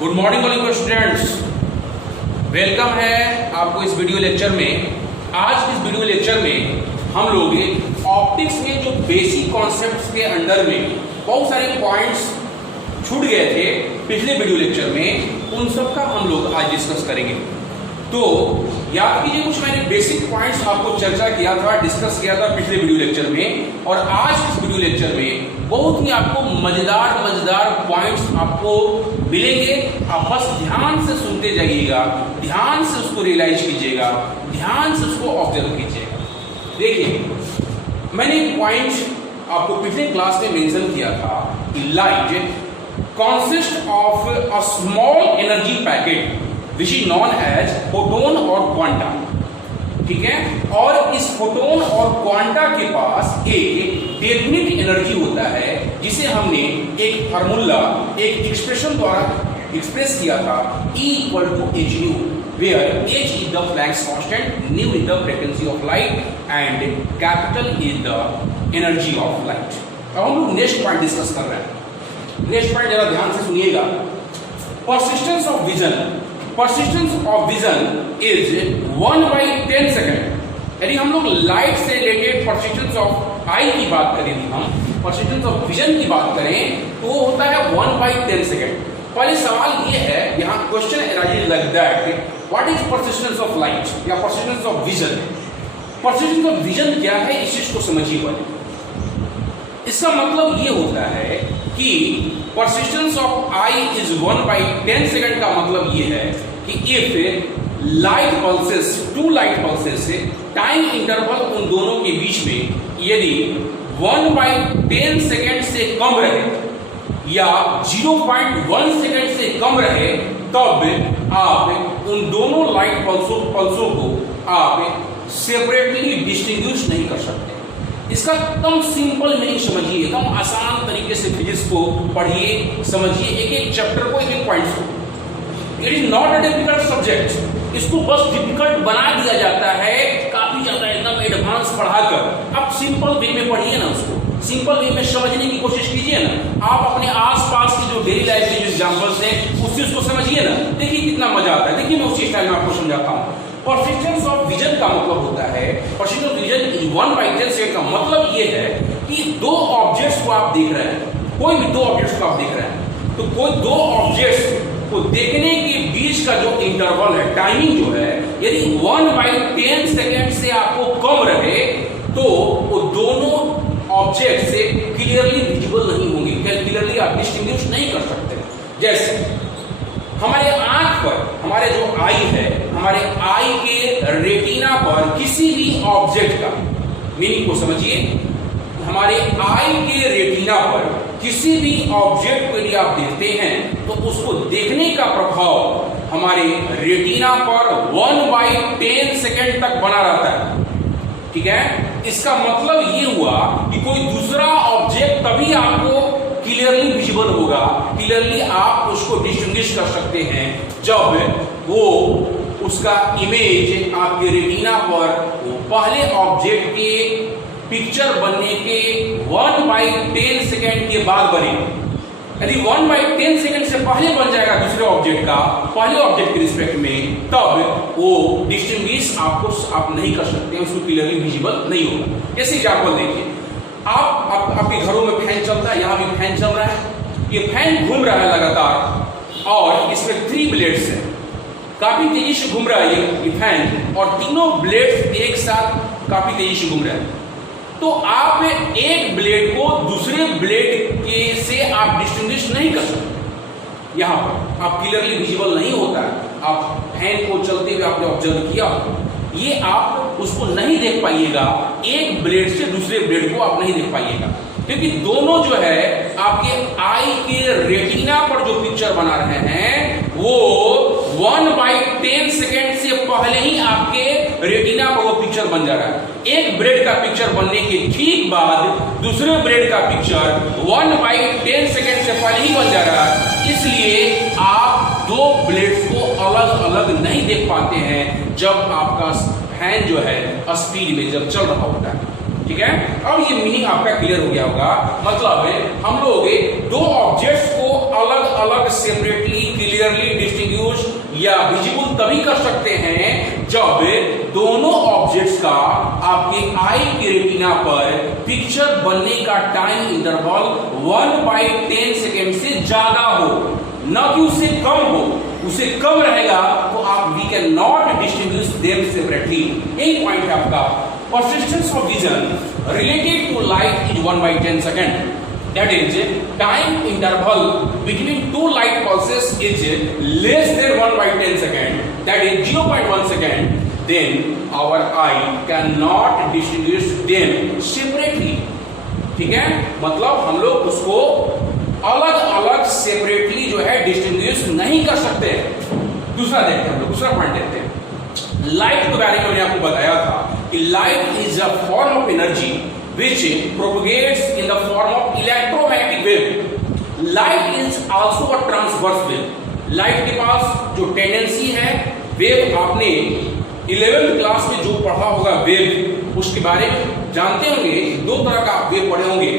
Good morning all students, welcome है आपको इस वीडियो लेक्चर में। आज इस वीडियो लेक्चर में हम लोग ऑप्टिक्स में जो बेसिक कॉन्सेप्ट्स के अंडर में बहुत सारे पॉइंट्स छूट गए थे पिछले वीडियो लेक्चर में, उन सब का हम लोग आज डिस्कस करेंगे। तो याद कीजिए, कुछ मैंने बेसिक पॉइंट्स आपको चर्चा किया था, डिस्कस किया था पिछले वीडियो लेक्चर में, और आज इस वीडियो लेक्चर में बहुत ही आपको मजेदार पॉइंट्स आपको मिलेंगे। आप बस ध्यान से सुनते जाइएगा, ध्यान से उसको रियलाइज कीजिएगा, ध्यान से उसको ऑब्जर्व कीजिएगा। देखिए, मैंने एक पॉइंट आपको पिछले क्लास में मेंशन किया था कि light consist of a small energy packet which is known as photon और क्वांटा। ठीक है, और इस फोटोन और क्वांटा के पास एक डेफिनिट एनर्जी होता है, जिसे हमने एक फार्मूला, एक एक्सप्रेशन द्वारा एक्सप्रेस किया था, E = hν, where h is the Planck's constant, nu is the frequency of light and capital is the energy of light। अब हम लोग नेक्स्ट पॉइंट डिस्कस कर रहे हैं। नेक्स्ट पॉइंट जरा ध्यान से सुनिएगा। persistence of vision is 1/10 second. यदि हम लोग लाइट से रिलेटेड persistence of आई की बात करें, हम persistence of vision की बात करें, तो वो होता है 1/10 सेकेंड। पहले सवाल ये है, यहाँ question arises like that, what is persistence of light या persistence of vision। persistence of vision क्या है, इस चीज को समझिए पहले। इसका मतलब ये होता है कि persistence of I is 1/10 second का मतलब ये है कि if light pulses, two light pulses से टाइम इंटरवल उन दोनों के बीच में यदि 1/10 सेकेंड से कम रहे या 0.1 सेकेंड से कम रहे, तब आप उन दोनों लाइट पल्सों को आप सेपरेटली डिस्टिंग्विश नहीं कर सकते। इसका एकदम सिंपल मीनिंग समझिए, एकदम आसान तरीके से फिजिक्स को पढ़िए, समझिए, एक एक चैप्टर को, एक एक पॉइंट को। It is not a difficult subject, इसको बस डिफिकल्ट बना दिया जाता है काफी ज्यादा एकदम एडवांस पढ़ाकर। आप सिंपल वे में पढ़िए ना, उसको सिंपल वे में समझने की कोशिश कीजिए ना। आप अपने आसपास की जो डेली लाइफ के जो एग्जांपल्स हैं उस चीज को समझिए ना, देखिए कितना मजा आता है। देखिए, मैं उसी स्टाइल में आपको समझाता हूँ। persistence of vision का मतलब होता है, persistence of vision is 1/10 second का मतलब ये है कि दो ऑब्जेक्ट्स को आप देख रहे हैं, कोई भी दो ऑब्जेक्ट्स को आप देख रहे हैं, तो कोई दो ऑब्जेक्ट्स को देखने के बीच का जो इंटरवल है, टाइमिंग जो है, यदि 1/10 सेकेंड से आपको कम रहे, तो वो दोनों ऑब्जेक्ट से क्लियरली विजिबल नहीं होंगे, क्लियरली आप डिस्टिंग्विश नहीं कर सकते। जैसे हमारे आंख पर, हमारे जो आई है, हमारे आई के रेटिना पर किसी भी ऑब्जेक्ट का मीनिंग को समझिए। हमारे आई के रेटिना पर किसी भी ऑब्जेक्ट को यदि आप देखते हैं, तो उसको देखने का प्रभाव हमारे रेटिना पर 1/10 सेकेंड तक बना रहता है। ठीक है, इसका मतलब ये हुआ कि कोई दूसरा ऑब्जेक्ट तभी आपको क्लियरली विजिबल होगा, क्लियरली आप उसको डिस्टिंग्विश कर सकते हैं, जब वो उसका इमेज आपके रेटिना पर वो पहले ऑब्जेक्ट के पिक्चर बनने के 1/10 सेकेंड के बाद बने। यदि 1/10 सेकेंड से पहले बन जाएगा दूसरे ऑब्जेक्ट का पहले ऑब्जेक्ट के रिस्पेक्ट में, तब वो डिस्टिंग्विश आप नहीं कर सकते, उसको क्लियरली विजिबल नहीं होगा। जैसे एग्जाम्पल देखिए, आपके घरों में फैन चलता है, यहाँ भी फैन चल रहा है, ये फैन घूम रहा है लगातार, और इसमें 3 ब्लेड्स हैं, काफी तेजी से घूम रहा है ये फैन, और तीनों ब्लेड्स एक साथ काफी तेजी से घूम रहे हैं। तो आप एक ब्लेड को दूसरे ब्लेड के से आप डिस्टिंग्विश नहीं कर सकते, यहाँ पर आप क्लियरली विजिबल नहीं होता है। आप फैन को चलते हुए आपने ऑब्जर्व किया, ये आप उसको नहीं देख पाइएगा, एक ब्लेड से दूसरे ब्लेड को आप नहीं देख पाइएगा, क्योंकि दोनों जो है आपके आई के रेटिना पर जो पिक्चर बना रहे हैं, वो 1/10 सेकेंड से पहले ही आपके रेटिना पर वो पिक्चर बन जा रहा है। एक ब्लेड का पिक्चर बनने के ठीक बाद दूसरे ब्लेड का पिक्चर 1/10 सेकेंड से पहले ही बन जा रहा है। इसलिए आप दो ब्लेड्स को अलग अलग नहीं देख पाते हैं जब आपका फैन जो है स्पीड में जब चल रहा होता है। ठीक है, अब ये मीनिंग आपका क्लियर हो गया होगा। मतलब हम लोग दो ऑब्जेक्ट्स को अलग अलग सेपरेटली क्लियरली डिस्टिंग्विश या विजिबल तभी कर सकते हैं जब दोनों ऑब्जेक्ट्स का आपके आई के रेटिना पर पिक्चर बनने का टाइम इंटरवल 1/10 सेकेंड से ज्यादा हो, न कि उससे कम हो। उससे कम रहेगा तो आप we can not distinguish them separately. एक पॉइंट है आपका persistence of vision related to light is 1/10 second. That is, time interval between two light pulses is less than 1/10 second. That is 0.1 second. Then our eye cannot distinguish them separately. ठीक है, मतलब हम लोग उसको अलग अलग सेपरेटली जो है डिस्टिंग्विश नहीं कर सकते। दूसरा देखते हैं हम लोग, दूसरा पॉइंट देखते हैं। लाइट के बारे में मैंने आपको बताया था कि light is a form of energy which propagates in the form of electromagnetic wave. Light is also a transverse wave. Light के पास जो टेंडेंसी है, वेव आपने 11th क्लास में जो पढ़ा होगा वेव, उसके बारे में जानते होंगे। दो तरह का आप वेव पढ़े होंगे,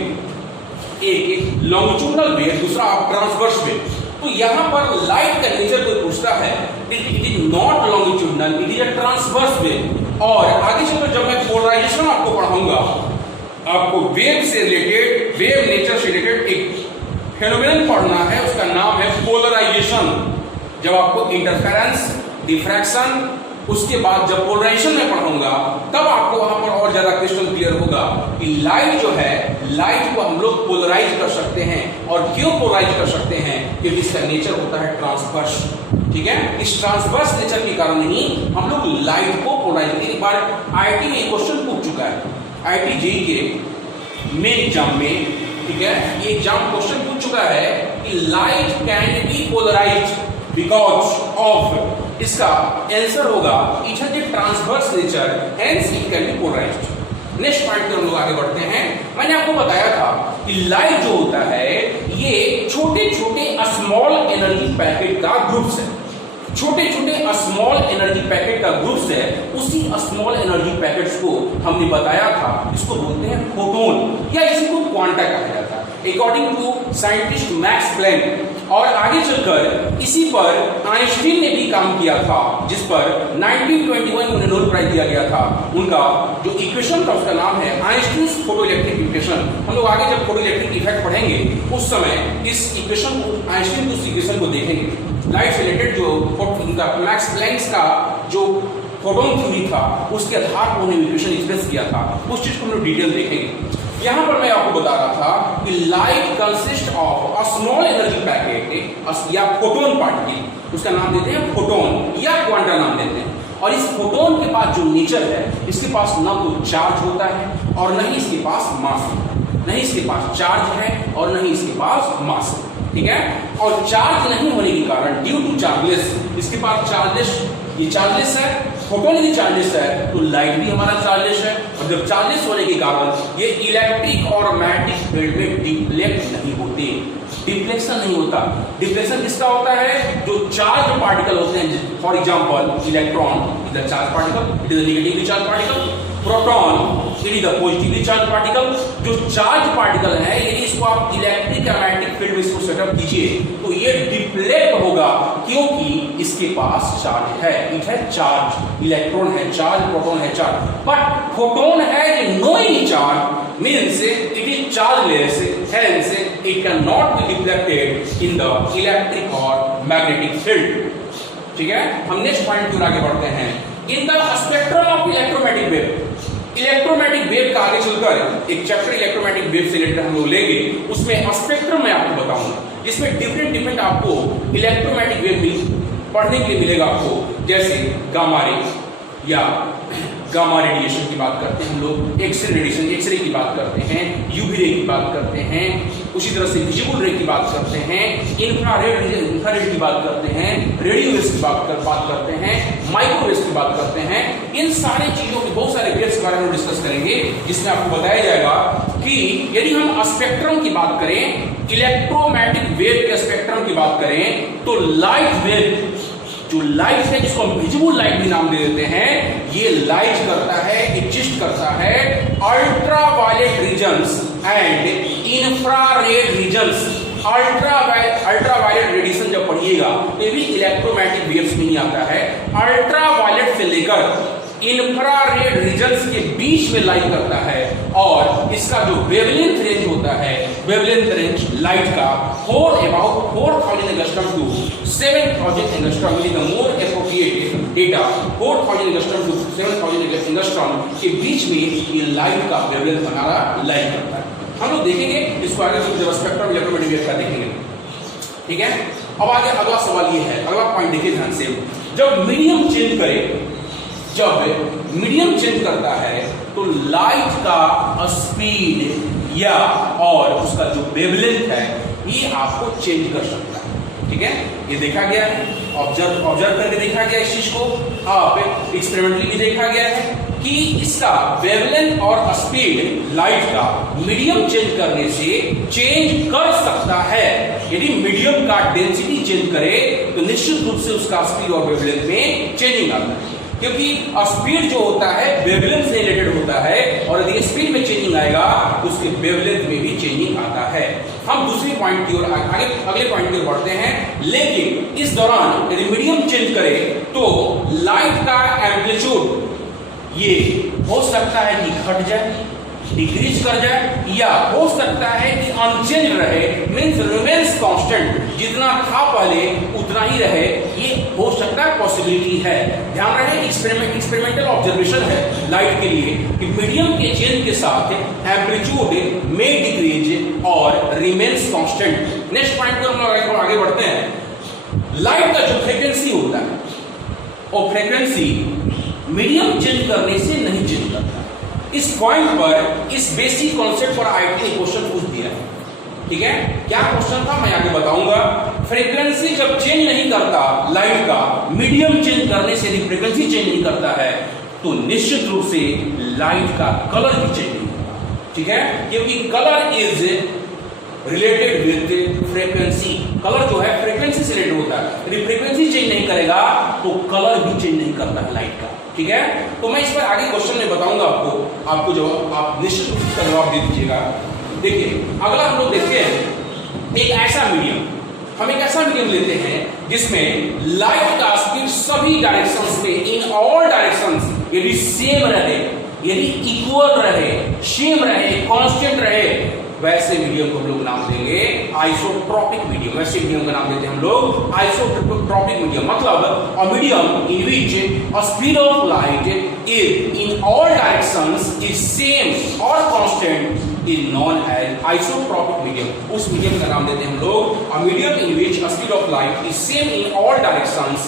एक लॉन्गिट्यूडनल वेव, दूसरा आप ट्रांसवर्स वेव। तो यहाँ पर लाइट का नेचर कोई पूछता है, it is not longitudinal, it is a transverse wave. और आगे चलकर जब मैं पोलराइजेशन आपको पढ़ाऊंगा, आपको वेव से रिलेटेड, वेव नेचर से रिलेटेड एक फेनोमेनन पढ़ना है, उसका नाम है पोलराइजेशन। जब आपको इंटरफेरेंस, डिफ्रैक्शन, उसके बाद जब पोलराइजेशन में पढ़ाऊंगा तब आपको वहां पर और ज्यादा क्रिस्टल क्लियर होगा कि लाइट जो है, लाइट को हम लोग पोलराइज कर सकते हैं। और क्यों पोलराइज कर सकते हैं? क्योंकि इसका नेचर होता है ट्रांसवर्स। ठीक है, इस ट्रांसवर्स नेचर के कारण ही हम लोग लाइट को पोलराइज। एक बार आईआईटी में क्वेश्चन पूछ चुका है, आईआईटी जेईई के मेन एग्जाम में, ठीक है, ये एग्जाम क्वेश्चन पूछ चुका है कि light can be polarised because of, इसका आंसर होगा it has a transverse nature hence it can be polarised. Next point पे हम लोग आगे बढ़ते हैं। मैंने आपको बताया था कि लाइट जो होता है ये छोटे छोटे स्मॉल एनर्जी पैकेट का ग्रुप्स है। छोटे छोटे स्मॉल एनर्जी पैकेट का ग्रुप्स है। उसी स्मॉल एनर्जी पैकेट्स को हमने बताया था, इसको बोलते हैं फोटोन या इसी को क्वांटा कहा जाता है, according to scientist Max Planck. और आगे चलकर इसी पर आइंस्टीन ने भी काम किया था, जिस पर 1921 में उन्हें नोबेल प्राइज दिया गया था। उनका जो इक्वेशन था उसका नाम है आइंस्टीन्स फोटोइलेक्ट्रिक इक्वेशन। हम लोग आगे जब फोटोइलेक्ट्रिक इफेक्ट पढ़ेंगे उस समय इस इक्वेशन को, आइंस्टीन की उस इक्वेशन को देखेंगे। लाइट से रिलेटेड जो उनका मैक्स प्लैंक का जो फोटोन थ्योरी था उसके आधार पर उन्हें इक्वेशन एक्सप्रेस किया था, उस चीज को हम लोग डिटेल देखेंगे। यहां पर मैं आपको बता रहा था कि light consist of a small energy packet या फोटोन पार्टिकल, उसका नाम देते हैं फोटोन या क्वांटा नाम देते हैं। और इस फोटोन के पास जो नेचर है, इसके पास न तो चार्ज होता है और न ही इसके पास मास होता है। नहीं इसके पास चार्ज है और न ही इसके पास मास है। ठीक है, और चार्ज नहीं होने के कारण ड्यू टू चार्जलेस, इसके पास चार्जलेस, ये चार्जलेस है, फोटोन यदि चार्जलेस है तो लाइट भी हमारा चार्जलेस है। और जब चार्जलेस होने के कारण ये इलेक्ट्रिक और मैग्नेटिक फील्ड में डिफ्लेक्ट नहीं होते, डिफ्लेक्शन नहीं होता। डिफ्लेक्शन किसका होता है? जो चार्ज पार्टिकल होते हैं, for example electron is the charge particle, it is the negatively charge particle, proton it is the positively charge particle. जो चार्ज पार्टिकल है, यदि इसको आप इलेक्ट्रिक या मैग्नेटिक फील्ड में इसको सेटअप कीजिए तो ये डिफ्लेक्ट होगा, क्योंकि इसके पास चार्ज है, इट है चार्ज। इलेक्ट्रॉन है चार्ज, प्रोटॉन है चार्ज, बट फोटोन है no any charge, means it is chargeless, hence it cannot be deflected in the electric or magnetic field। ठीक है, हम नेक्स्ट पॉइंट की ओर आगे बढ़ते हैं। In the spectrum of electromagnetic wave, electromagnetic wave का आगे चलकर एक चैप्टर इलेक्ट्रोमैग्नेटिक वेव से रिलेटेड हम लोग लेंगे, उसमें स्पेक्ट्रम मैं आपको बताऊंगा, जिसमें डिफरेंट आपको इलेक्ट्रोमैग्नेटिक वेव भी पढ़ने के लिए मिलेगा आपको। जैसे गामा रे या गामा रेडिएशन की बात करते हैं हम लोग, एक्सरे रेडिएशन, एक्सरे की बात करते हैं, यूवी रे की बात करते हैं, उसी तरह से विजिबल रे की बात करते हैं, इंफ्रारेड की बात करते हैं, रेडियो वेव्स की बात करते हैं, माइक्रोवेव्स की बात करते हैं। इन सारी चीजों में बहुत सारे वेव्स के बारे में डिस्कस करेंगे, जिसमें आपको बताया जाएगा कि यदि हम स्पेक्ट्रम की बात करें, इलेक्ट्रोमैग्नेटिक वेव के स्पेक्ट्रम की बात करें, तो लाइट वेव, जो लाइट है जिसको हम विजिबल लाइट भी नाम दे देते हैं, ये लाइट करता है, एग्जिस्ट करता है ultraviolet regions and infrared regions ultraviolet radiation जब पढ़िएगा तो ये भी इलेक्ट्रोमैग्नेटिक वेव्स में ही आता है। अल्ट्रावायलेट से लेकर इंफ्रारेड रीजन्स के बीच में लाई करता है और इसका जो वेवलेंथ रेंज होता है, वेवलेंथ रेंज लाइट का about 4000 angstrom to 7000 angstrom, the more appropriate data 4000 angstrom to 7000 angstrom के बीच में ये लाइट का वेवलेंथ हमारा लाई करता है। हम लोग देखेंगे इसको आगे जब स्पेक्ट्रम इलेक्ट्रोमैग्नेटिक वेव का देखेंगे, ठीक है। अब आगे अगला सवाल ये है, अगला पॉइंट देखिए ध्यान से, जब मीडियम चेंज करे, जब मीडियम चेंज करता है तो लाइट का स्पीड या और उसका जो वेवलेंथ है ये आपको चेंज कर सकता है, ठीक है। ये देखा गया है, ऑब्जर्व करके देखा गया इस चीज को, आप एक्सपेरिमेंटली भी देखा गया है कि इसका वेवलेंथ और स्पीड लाइट का मीडियम चेंज करने से चेंज कर सकता है। यदि मीडियम का डेंसिटी चेंज करे तो निश्चित रूप से उसका स्पीड और वेवलेंथ में चेंजिंग आता है, क्योंकि स्पीड जो होता है वेवलेंथ से रिलेटेड होता है और यदि स्पीड में चेंजिंग आएगा तो उसके वेवलेंथ में भी चेंजिंग आता है। हम दूसरी पॉइंट की ओर आगे अगले पॉइंट की ओर बढ़ते हैं, लेकिन इस दौरान यदि मीडियम चेंज करे तो लाइट का एम्पलीट्यूड ये हो सकता है कि घट जाए, डिक्रीज कर जाए, या हो सकता है कि अनचेंज रहे, मींस रिमेन्स कांस्टेंट, जितना था पहले उतना ही रहे, ये हो सकता है, पॉसिबिलिटी है। ध्यान रहे एक्सपेरिमेंटल ऑब्जर्वेशन है लाइट के लिए कि मीडियम के चेंज के साथ एम्पलीट्यूड में डिक्रीज और रिमेन्स कांस्टेंट। नेक्स्ट पॉइंट पर हम लोग आगे बढ़ते हैं। लाइट का जो फ्रीक्वेंसी होता है और फ्रीक्वेंसी मीडियम चेंज करने से नहीं चेंज करता। इस पॉइंट पर, इस बेसिक कॉन्सेप्ट पर आईटी ने क्वेश्चन पूछ दिया है, ठीक है। क्या क्वेश्चन था मैं आगे बताऊंगा। फ्रीक्वेंसी जब चेंज नहीं करता लाइट का, मीडियम चेंज करने से यदि फ्रीक्वेंसी चेंज नहीं करता है तो निश्चित रूप से लाइट का कलर भी चेंज नहीं होगा, ठीक है, क्योंकि colour is related with frequency. Colour जो है फ्रीक्वेंसी से रिलेटेड होता है, यदि फ्रीक्वेंसी चेंज नहीं करेगा तो कलर भी चेंज नहीं करता है लाइट का, ठीक है। तो मैं इस पर आगे क्वेश्चन में बताऊंगा आपको जवाब, आप निश्चित रूप से जवाब दे दीजिएगा। देखिए अगला हम लोग देखते हैं एक ऐसा मीडियम, हम एक ऐसा मीडियम लेते हैं जिसमें लाइट का स्पीड सभी डायरेक्शंस में, इन ऑल डायरेक्शंस यदि सेम रहे, यदि इक्वल रहे, सेम रहे, कांस्टेंट रहे, वैसे मीडियम को हम लोग नाम देंगे आइसोट्रोपिक मीडियम। वैसे मीडियम का नाम देते हैं हम लोग आइसोट्रोपिक मीडियम। मतलब a medium in which a speed of light is in all directions is same और constant is known as isotropic medium. उस मीडियम का नाम देते हैं हम लोग a medium in which a speed of light is same in all directions,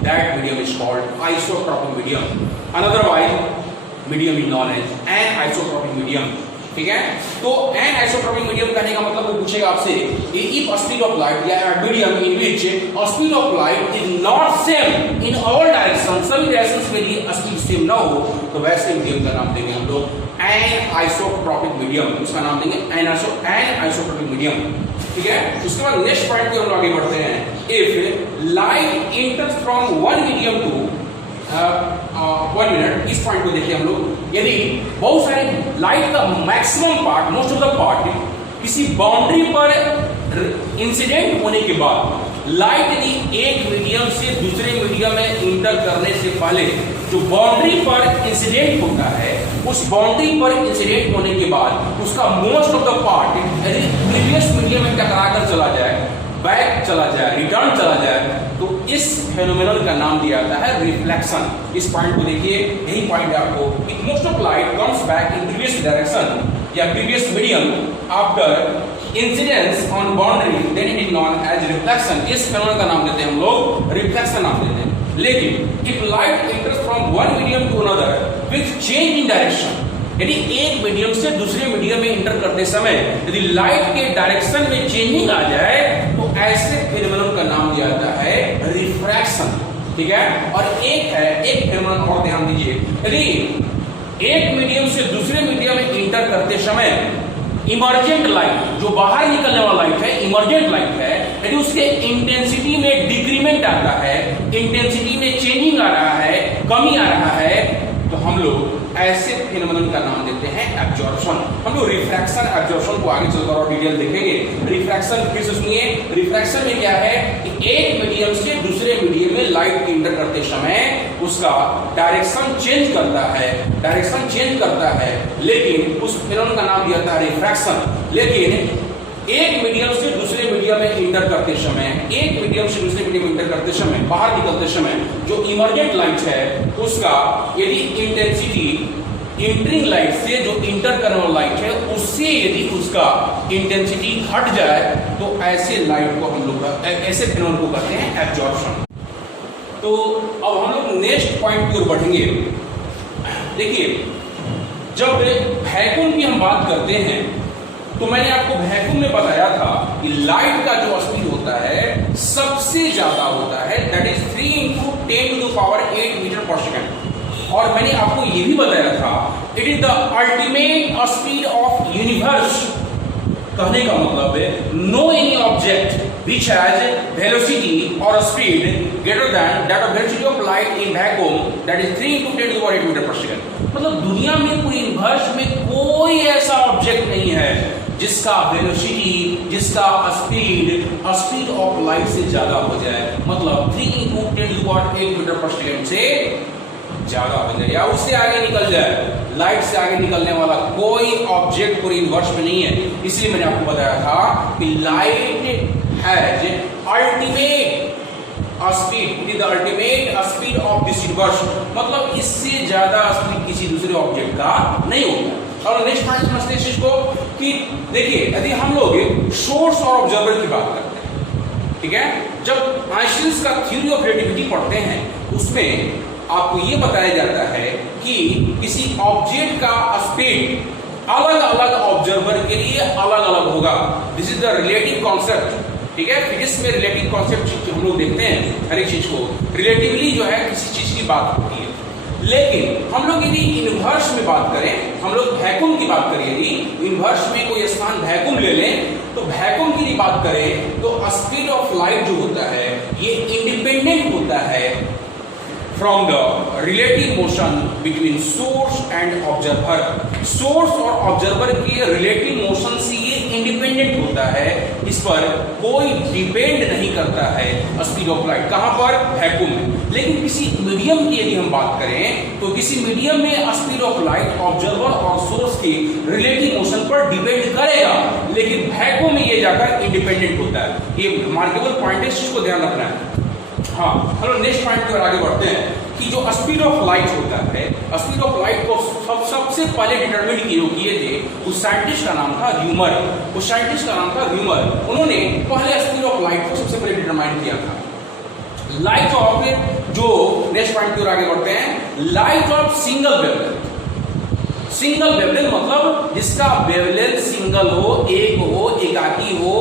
that medium is called isotropic medium. Otherwise medium is known as an isotropic medium, ठीक है। तो एन आइसोट्रोपिक मीडियम कहने का मतलब वो पूछेगा आपसे इफ स्पीड ऑफ लाइट या medium in which speed of light is not same in all direction, सभी डायरेक्शंस में ये स्पीड सेम ना हो तो वैसे मीडियम का नाम देंगे हम लोग एन आइसोट्रोपिक मीडियम। इसका नाम देंगे एन आइसोट्रोपिक मीडियम, ठीक है। उसके बाद नेक्स्ट पॉइंट पे हम लोग आगे बढ़ते हैं। If light enters from one medium to 1 minute, इस पॉइंट को देखिए हम लोग। यदि बहुत सारे लाइट का maximum part, most of the part किसी बाउंड्री पर इंसिडेंट होने के बाद लाइट यदि एक मीडियम से दूसरे मीडियम में इंटर करने से पहले जो बाउंड्री पर इंसिडेंट होता है, उस बाउंड्री पर इंसिडेंट होने के बाद उसका मोस्ट ऑफ द पार्ट यदि प्रीवियस मीडियम में टकरा कर चला जाए, बैक चला जाए, रिटर्न चला जाए, तो इस फेनोमेनन का नाम दिया जाता है रिफ्लेक्शन। इस पॉइंट को देखिए, यही पॉइंट है आपको, if most of light comes back in previous direction या previous medium after incidence on boundary, then it is known as reflection. इस फेनोमेनन का नाम देते हैं हम लोग रिफ्लेक्शन नाम देते हैं। लेकिन if light enters from one medium to another with change in direction, यदि एक मीडियम से दूसरे मीडियम में इंटर करते समय यदि लाइट के डायरेक्शन में चेंजिंग आ जाए तो ऐसे फेनोमेनन का नाम दिया जाता है रिफ्रैक्शन, ठीक है। और एक फेनोमेनन और ध्यान दीजिए, यदि एक मीडियम से दूसरे मीडियम में इंटर करते समय इमर्जेंट लाइट, जो बाहर निकलने वाला लाइट है, इमर्जेंट लाइट है, यदि उसके इंटेंसिटी में डिक्रीमेंट आता है, इंटेंसिटी में चेंजिंग आ रहा है, कमी आ रहा है, तो हम लोग ऐसे फिनोमेनन का नाम देते हैं एब्जॉर्प्शन। हम लोग रिफ्रैक्शन एब्जॉर्प्शन को आगे चलकर और डिटेल देखेंगे। रिफ्रैक्शन फिर से सुनिए, रिफ्रैक्शन में क्या है कि एक मीडियम से दूसरे मीडियम में लाइट इंटर करते समय उसका डायरेक्शन चेंज करता है, लेकिन उस फिनोमेनन का नाम दिया था रिफ्रैक्शन। लेकिन एक मीडियम से दूसरे मीडियम में इंटर करते समय, बाहर निकलते समय जो इमर्जेंट लाइट है उसका यदि इंटेंसिटी इंटरिंग लाइट से जो इंटर करने वाला लाइट है उससे यदि उसका इंटेंसिटी घट जाए तो ऐसे लाइट को हम लोग ऐसे फिनोमेनन को कहते हैं एब्जॉर्प्शन। तो अब हम लोग नेक्स्ट पॉइंट की ओर बढ़ेंगे। देखिए, जब वैक्यूम की हम बात करते हैं तो मैंने आपको वैक्यूम में बताया था कि लाइट का जो स्पीड होता है सबसे ज्यादा होता है, that is 3 × 10⁸ metre per second. और मैंने आपको ये भी बताया था it is the ultimate speed of universe. कहने का मतलब है no any object which has velocity or speed greater than that of velocity of light in vacuum, that is 3 × 10⁸ metre per second. मतलब दुनिया में पूरे यूनिवर्स में कोई ऐसा ऑब्जेक्ट नहीं है जिसका वेलोसिटी, जिसका स्पीड ऑफ लाइट से ज्यादा हो जाए, मतलब 3 × 10⁸ मीटर पर सेकेंड से ज्यादा हो जाए या उससे आगे निकल जाए। लाइट से आगे निकलने वाला कोई ऑब्जेक्ट पूरे यूनिवर्स में नहीं है। इसलिए मैंने आपको बताया था कि light has ultimate speed, it is the ultimate speed of this universe. मतलब इससे ज्यादा स्पीड किसी दूसरे ऑब्जेक्ट का नहीं होता। और नेक्स्ट पॉइंट समझते हैं इस चीज को कि देखिए, यदि हम लोग सोर्स और ऑब्जर्वर की बात करते हैं, ठीक है, जब आइंस्टीन का थ्योरी ऑफ रिलेटिविटी पढ़ते हैं उसमें आपको ये बताया जाता है कि किसी ऑब्जेक्ट का स्पीड अलग अलग ऑब्जर्वर के लिए अलग अलग होगा। This is the relative concept, ठीक है। फिजिक्स में रिलेटिव कॉन्सेप्ट हम लोग देखते हैं, हर एक चीज को रिलेटिवली जो है किसी चीज की बात होती है। लेकिन हम लोग यदि यूनिवर्स में बात करें, हम लोग वैक्यूम की बात करें, यदि यूनिवर्स में कोई स्थान वैक्यूम ले लें तो वैक्यूम की बात करें तो स्पीड ऑफ लाइट जो होता है ये इंडिपेंडेंट होता है from the relative motion between source and observer. Source और ऑब्जर्वर के रिलेटिव मोशन से ये इंडिपेंडेंट होता है, इस पर कोई डिपेंड नहीं करता है स्पीड ऑफ लाइट। कहां पर? वैक्यूम में। लेकिन किसी मीडियम की यदि हम बात करें तो किसी मीडियम में स्पीड ऑफ लाइट ऑब्जर्वर और सोर्स के रिलेटिव मोशन पर डिपेंड करेगा, लेकिन वैक्यूम में ये जाकर इंडिपेंडेंट होता है। ये मार्केबल पॉइंट है, इसको ध्यान रखना है। हाँ, हम लोग नेक्स्ट पॉइंट की ओर आगे बढ़ते हैं कि जो स्पीड ऑफ लाइट होता है, स्पीड ऑफ लाइट को सबसे पहले डिटरमिन किए थे उस साइंटिस्ट का नाम था र्यूमर। उस साइंटिस्ट का नाम था र्यूमर। उन्होंने पहले स्पीड ऑफ लाइट को सबसे पहले डिटरमाइन किया था। लाइट ऑफ जो नेक्स्ट पॉइंट की ओर आगे बढ़ते हैं, light of single wavelength. Single wavelength मतलब जिसका वेवलेंथ सिंगल हो, एक हो, एकाकी हो,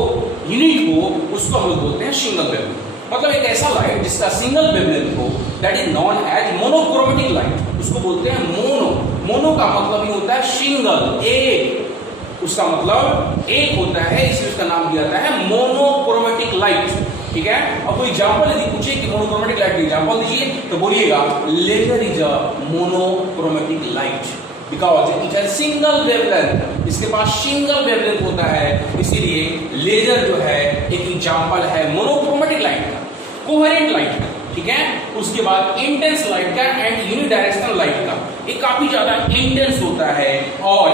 यूनिट हो, उसको हम लोग बोलते हैं सिंगल वेवलेंथ। मतलब एक ऐसा लाइट जिसका सिंगल वेवलेंथ हो, that is known as monochromatic light, उसको बोलते हैं मोनो। मोनो का मतलब ये होता है सिंगल, एक, उसका मतलब एक होता है, इसलिए उसका नाम दिया जाता है मोनोक्रोमेटिक लाइट, ठीक है। अब कोई एग्जांपल यदि पूछे कि मोनोक्रोमेटिक लाइट का एग्जांपल दीजिए तो बोलिएगा laser is a monochromatic light because it has single wavelength. इसके पास सिंगल वेवलेंथ होता है, इसीलिए लेजर जो है एक एग्जांपल है मोनोक्रोमेटिक लाइट का, कोहेरेंट लाइट का, ठीक है। उसके बाद इंटेंस लाइट का एंड यूनिडायरेक्शनल लाइट का। ये काफी ज्यादा इंटेंस होता है और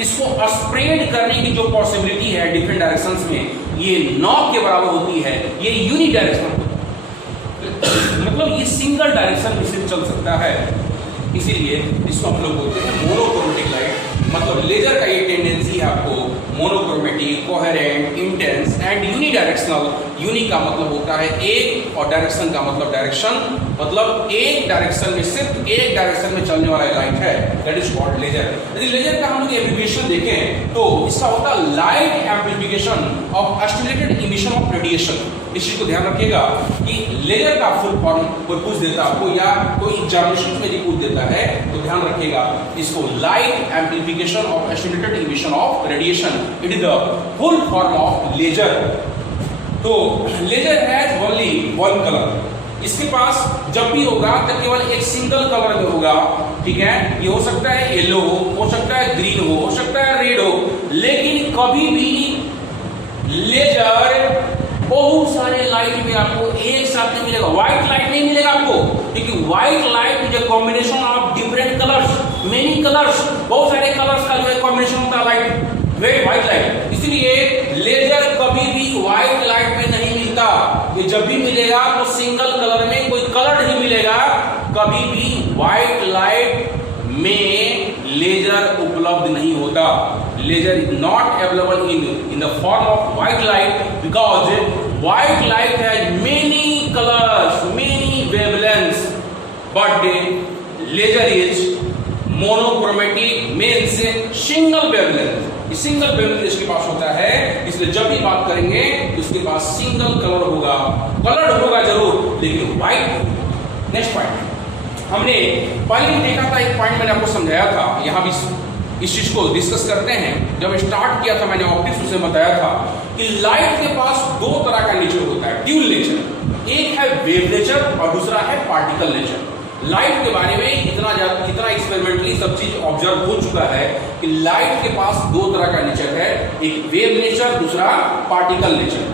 इसको स्प्रेड करने की जो पॉसिबिलिटी है डिफरेंट डायरेक्शंस में ये 9 के बराबर होती है। ये यूनिडायरेक्शनल होता है, मतलब ये सिंगल डायरेक्शन में सिर्फ चल सकता है, इसीलिए इसको हम लोग बोलते हैं मोनोक्रोमेटिक लाइट। मतलब लेजर का ये टेंडेंसी है आपको monochromatic, coherent, intense and unidirectional. Uni का मतलब होता है एक और डायरेक्शन का मतलब डायरेक्शन, मतलब एक डायरेक्शन में सिर्फ एक डायरेक्शन में चलने वाला लाइट है, दैट इज कॉल्ड लेजर। यदि लेजर का हम लोग एब्रिविएशन देखें तो इसका होता है light amplification of stimulated emission of radiation. इस चीज को ध्यान रखिएगा कि लेजर का फुल फॉर्म कोई पूछ देता आपको या कोई एग्जामिनेशन में यदि पूछ देता है तो ध्यान रखिएगा इसको light amplification of stimulated emission of radiation, it is the full form of laser. तो laser has only one colour, इसके पास जब भी होगा तो केवल एक सिंगल कलर में होगा, ठीक है, ये हो सकता है येलो हो सकता है ग्रीन हो सकता है रेड हो, लेकिन कभी भी लेजर बहुत सारे लाइट में आपको एक साथ नहीं मिलेगा। व्हाइट लाइट नहीं मिलेगा आपको, क्योंकि white light is a combination of different colours, many colours, बहुत सारे कलर्स का जो है कॉम्बिनेशन होता है लाइट, व्हाइट लाइट। इसलिए लेजर कभी भी व्हाइट लाइट में नहीं मिलता, ये जब भी मिलेगा तो सिंगल कलर में, कोई कलर नहीं मिलेगा। कभी भी व्हाइट लाइट में लेजर उपलब्ध नहीं होता। Laser is not available in the form of white light because white light has many colours, many wavelengths, but laser is monochromatic means single wavelength. Single wavelength इसके पास होता है, इसलिए जब भी बात करेंगे तो इसके पास सिंगल कलर होगा, कलर होगा जरूर लेकिन व्हाइट। नेक्स्ट पॉइंट हमने पहले देखा था, एक पॉइंट मैंने आपको समझाया था, यहाँ भी इस चीज को डिस्कस करते हैं। जब स्टार्ट किया था मैंने ऑप्टिक्स उसमें बताया था कि लाइट के पास दो तरह का नेचर होता है, ड्यूल नेचर। एक है वेव नेचर और दूसरा है पार्टिकल नेचर। लाइट के बारे में इतना एक्सपेरिमेंटली सब चीज ऑब्जर्व हो चुका है कि लाइट के पास दो तरह का नेचर है, एक वेव नेचर, दूसरा पार्टिकल नेचर।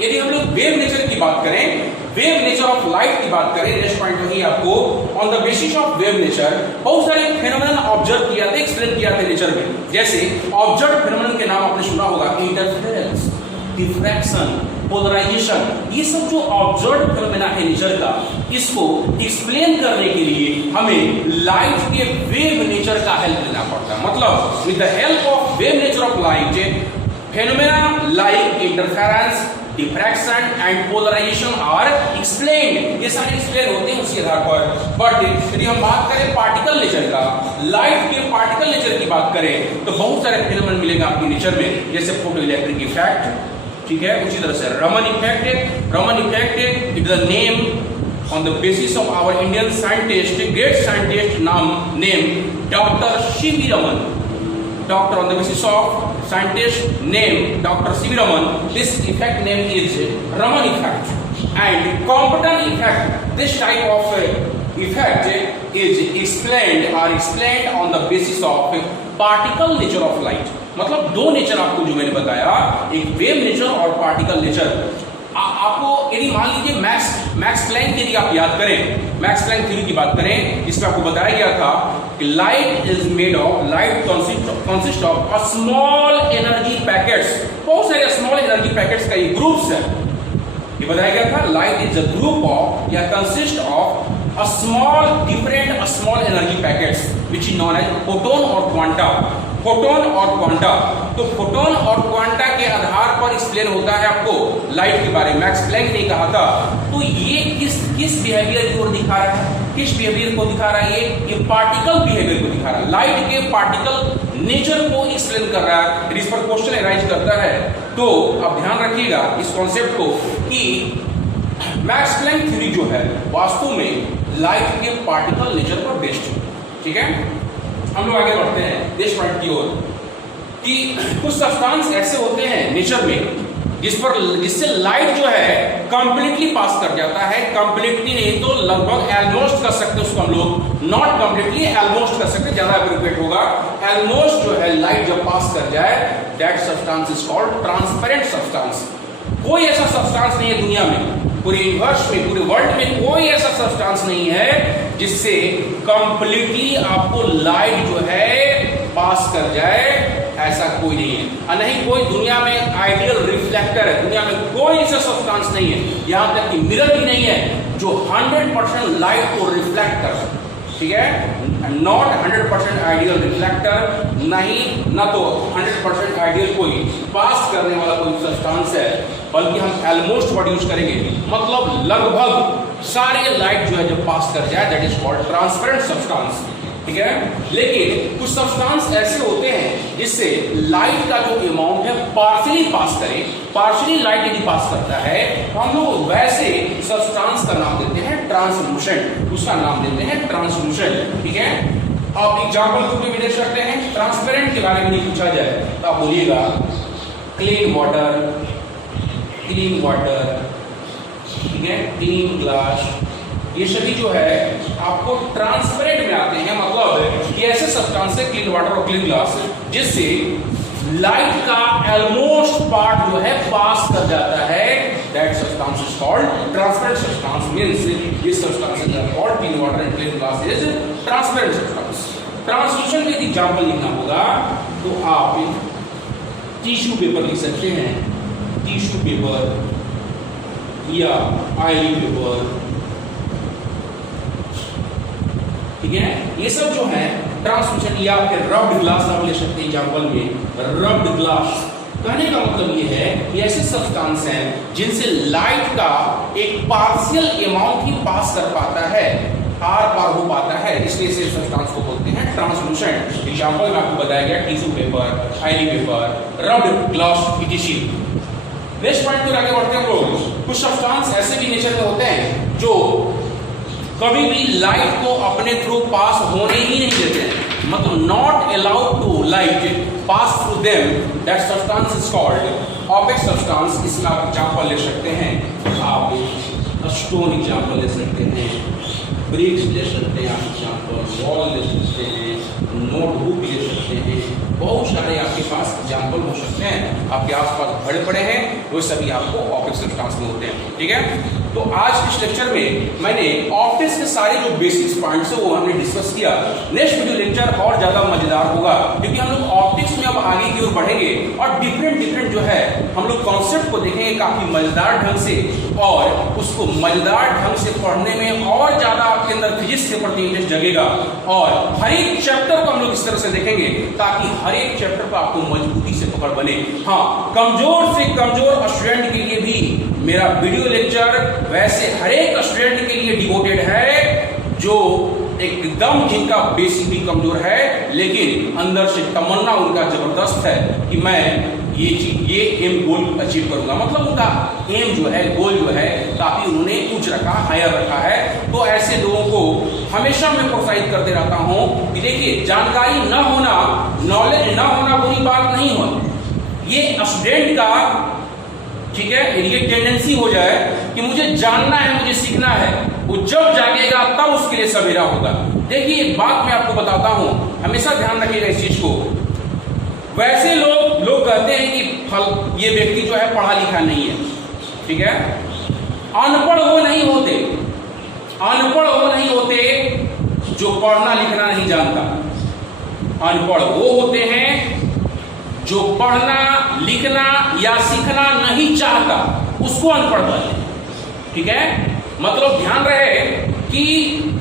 यदि हम लोग वेव नेचर की बात करें, वेव नेचर ऑफ लाइट की बात करें, नेक्स्ट पॉइंट वही आपको on the basis of wave nature बहुत सारे फेनोमेनन ऑब्जर्व किया था, एक्सप्लेन किया था नेचर में। जैसे ऑब्जर्व फेनोमेनन के नाम आपने सुना होगा, इंटरफेरेंस, डिफ्रैक्शन, पोलराइजेशन। ये सब जो ऑब्जर्व फेनोमेना है नेचर का, इसको एक्सप्लेन करने के लिए हमें लाइट के वेव नेचर का हेल्प लेना पड़ता है। मतलब with the help of wave nature of light, phenomena like interference, diffraction and polarisation are explained. ये सारे एक्सप्लेन होते हैं उसी आधार पर। बट यदि हम बात करें पार्टिकल नेचर का, लाइट के पार्टिकल नेचर की बात करें तो बहुत सारे फेनोमेनन मिलेंगे आपको नेचर में, जैसे फोटो इलेक्ट्रिक इफेक्ट, ठीक है, उसी तरह से Raman effect. Raman effect it is the name on the basis of our Indian scientist, great scientist name doctor CV Raman. Doctor on the basis of scientist name Dr. C.V. Raman. This effect name is Raman effect and Compton effect. This type of effect is explained on the basis of particle nature of light. मतलब दो nature आपको जो मैंने बताया, एक wave nature और particle nature. आपको यदि मान लीजिए मैक्स प्लैंक थ्योरी आप याद करें, मैक्स प्लैंक थ्योरी की बात करें, इसमें आपको बताया गया था कि light consist of a small energy packets. बहुत सारे स्मॉल एनर्जी पैकेट्स का ये ग्रुप्स है, ये बताया गया था। Light is a group of या consist of a small different small energy packets which is known as photon और क्वांटा। फोटोन और क्वांटा, तो फोटोन और क्वांटा के आधार पर एक्सप्लेन होता है आपको लाइट के बारे में। मैक्स प्लैंक ने कहा था। तो ये किस बिहेवियर की ओर दिखा रहा है, किस बिहेवियर को दिखा रहा है? ये पार्टिकल बिहेवियर को दिखा रहा है, लाइट के पार्टिकल नेचर को एक्सप्लेन कर रहा है। यदि इस पर क्वेश्चन अराइज करता है तो आप ध्यान रखिएगा इस कॉन्सेप्ट को कि मैक्स प्लैंक थ्योरी जो है वास्तव में लाइट के पार्टिकल नेचर पर बेस्ड है। ठीक है, हम लोग आगे बढ़ते हैं नेक्स्ट पॉइंट की ओर कि कुछ सब्सटेंस ऐसे होते हैं नेचर में जिससे लाइट जो है कंप्लीटली पास कर जाता है। कंप्लीटली नहीं तो लगभग ऑलमोस्ट कर सकते हैं उसको हम लोग, नॉट कंप्लीटली ऑलमोस्ट कर सकते, ज्यादा एप्रोप्रिएट होगा। ऑलमोस्ट जो है लाइट जब पास कर जाए, that substance is called transparent substance. कोई ऐसा सब्सटेंस नहीं है दुनिया में, पूरे यूनिवर्स में, पूरे वर्ल्ड में कोई ऐसा सब्सटेंस नहीं है जिससे कंप्लीटली आपको लाइट जो है पास कर जाए, ऐसा कोई नहीं है। और नहीं कोई दुनिया में आइडियल रिफ्लेक्टर है, दुनिया में कोई ऐसा सब्सटेंस नहीं है, यहां तक कि मिरर भी नहीं है जो 100% लाइट को रिफ्लेक्ट कर सके। ठीक है, नॉट 100% आइडियल रिफ्लेक्टर, नहीं ना तो 100% आइडियल कोई पास करने वाला कोई सब्सटेंस है, बल्कि हम ऑलमोस्ट वर्ड यूज करेंगे, मतलब लगभग सारे लाइट जो है जब पास कर जाए, that is called transparent substance. ठीक है, लेकिन कुछ सब्सटेंस ऐसे होते हैं जिससे लाइट का जो अमाउंट है पार्शियली पास करे, पार्शियली लाइट यदि पास करता है तो हम लोग वैसे सब्सटेंस का नाम देते हैं ट्रांसलूसेंट, उसका नाम देते हैं ट्रांसलूसेंट। ठीक है, आप एग्जाम्पल के भी देख सकते हैं। ट्रांसपेरेंट के बारे में नहीं पूछा जाए तो आप बोलिएगा क्लीन वाटर, क्लीन वाटर, ठीक है, क्लीन ग्लास, ये सभी जो है आपको ट्रांसपेरेंट में आते हैं। सब्सटेंस है क्लीन वाटर और क्लीन ग्लास, जिससे लाइट का ऑलमोस्ट पार्ट जो है पास कर जाता है, that substance is called transparent substance. Means this substance is called clean water and clean glass is transparent substance. Translucent का एग्जांपल लिखना होगा तो आप टिश्यू पेपर लिख सकते हैं, टिश्यू पेपर या ऑयली पेपर, ठीक है। ये सब जो है ट्रांसल्यूशन, या फिर रब्ड ग्लास आप ले सकते हैं एग्जांपल में, रब्ड ग्लास। कहने का मतलब ये है कि ऐसे सब्सटेंस हैं जिनसे लाइट का एक पार्शियल अमाउंट ही पास कर पाता है, आर पार हो पाता है, इसलिए इसे सब्सटेंस को बोलते हैं ट्रांसल्यूशन। एग्जांपल में आपको बताया गया tissue paper, oily paper, rubbed glass, etc.. Next point पर आगे बढ़ते हैं लोग। कुछ सब्सटेंस ऐसे भी नेचर में होते हैं जो कभी भी लाइट को अपने थ्रू पास होने ही नहीं देते हैं, मतलब not allowed to light pass through them, that substance is called opaque substance. इसका आप एग्जांपल ले सकते हैं, आप स्टोन एग्जांपल ले सकते हैं, ब्रिक्स ले सकते हैं, आप एग्जांपल वॉल ले सकते हैं, नोटबुक ले सकते हैं, बहुत सारे आपके पास एग्जांपल हो सकते हैं, आपके आसपास भरे पड़े हैं, वो सभी आपको ऑप्टिक्स सब्सटेंस में होते हैं, ठीक है। तो आज इस लेक्चर में मैंने ऑप्टिक्स के सारे जो बेसिक्स पॉइंट्स है वो हमने डिस्कस किया। नेक्स्ट वीडियो लेक्चर और ज्यादा मजेदार होगा, क्योंकि हम लोग ऑप्टिक्स में अब आगे की ओर बढ़ेंगे और डिफरेंट जो है हम लोग कॉन्सेप्ट को देखेंगे काफी मजेदार ढंग से, और उसको मजेदार ढंग से पढ़ने में और ज्यादा आपके अंदर फिजिक्स के प्रति इंटरेस्ट जगेगा, और हर एक चैप्टर को हम लोग इस तरह से देखेंगे ताकि हर एक चैप्टर पर आपको मजबूती से पकड़ बने। हाँ, कमजोर से कमजोर स्टूडेंट के लिए भी मेरा वीडियो लेक्चर वैसे हर एक स्टूडेंट के लिए डिवोटेड है, जो एकदम जिनका बेसिक भी कमजोर है लेकिन अंदर से तमन्ना उनका जबरदस्त है कि मैं ये चीज, ये एम गोल अचीव करूंगा, मतलब उनका एम जो है, गोल जो है काफी उन्होंने उच्च रखा, हायर रखा है। तो ऐसे लोगों को हमेशा मैं प्रोत्साहित करते रहता हूं कि देखिए, जानकारी न होना, नॉलेज न होना बुरी बात नहीं हो, ये स्टूडेंट का, ठीक है, ये टेंडेंसी हो जाए कि मुझे जानना है, मुझे सीखना है, वो जब जागेगा तब उसके लिए सवेरा होगा। देखिए, एक बात मैं आपको बताता हूं, हमेशा ध्यान रखिएगा इस चीज को। वैसे लोग कहते हैं कि ये व्यक्ति जो है पढ़ा लिखा नहीं है, ठीक है, अनपढ़ वो नहीं होते, अनपढ़ वो नहीं होते जो पढ़ना लिखना नहीं जानता, अनपढ़ वो होते हैं जो पढ़ना लिखना या सीखना नहीं चाहता, उसको अनपढ़ कहते हैं, ठीक है। मतलब ध्यान रहे कि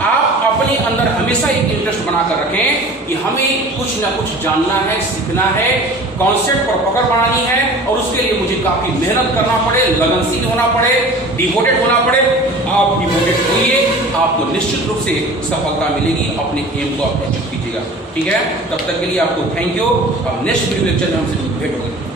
आप अपने अंदर हमेशा एक इंटरेस्ट बनाकर रखें कि हमें कुछ ना कुछ जानना है, सीखना है, कॉन्सेप्ट पर पकड़ बनानी है, और उसके लिए मुझे काफी मेहनत करना पड़े, लगनशील होना पड़े, डिवोटेड होना पड़े। आप डिवोटेड होइए, आपको निश्चित रूप से सफलता मिलेगी, अपने एम को आप अचीव कीजिएगा, ठीक है। तब तक के लिए आपको थैंक यू। अब नेक्स्ट वीडियो लेक्चर में हमसे भेंट होगी।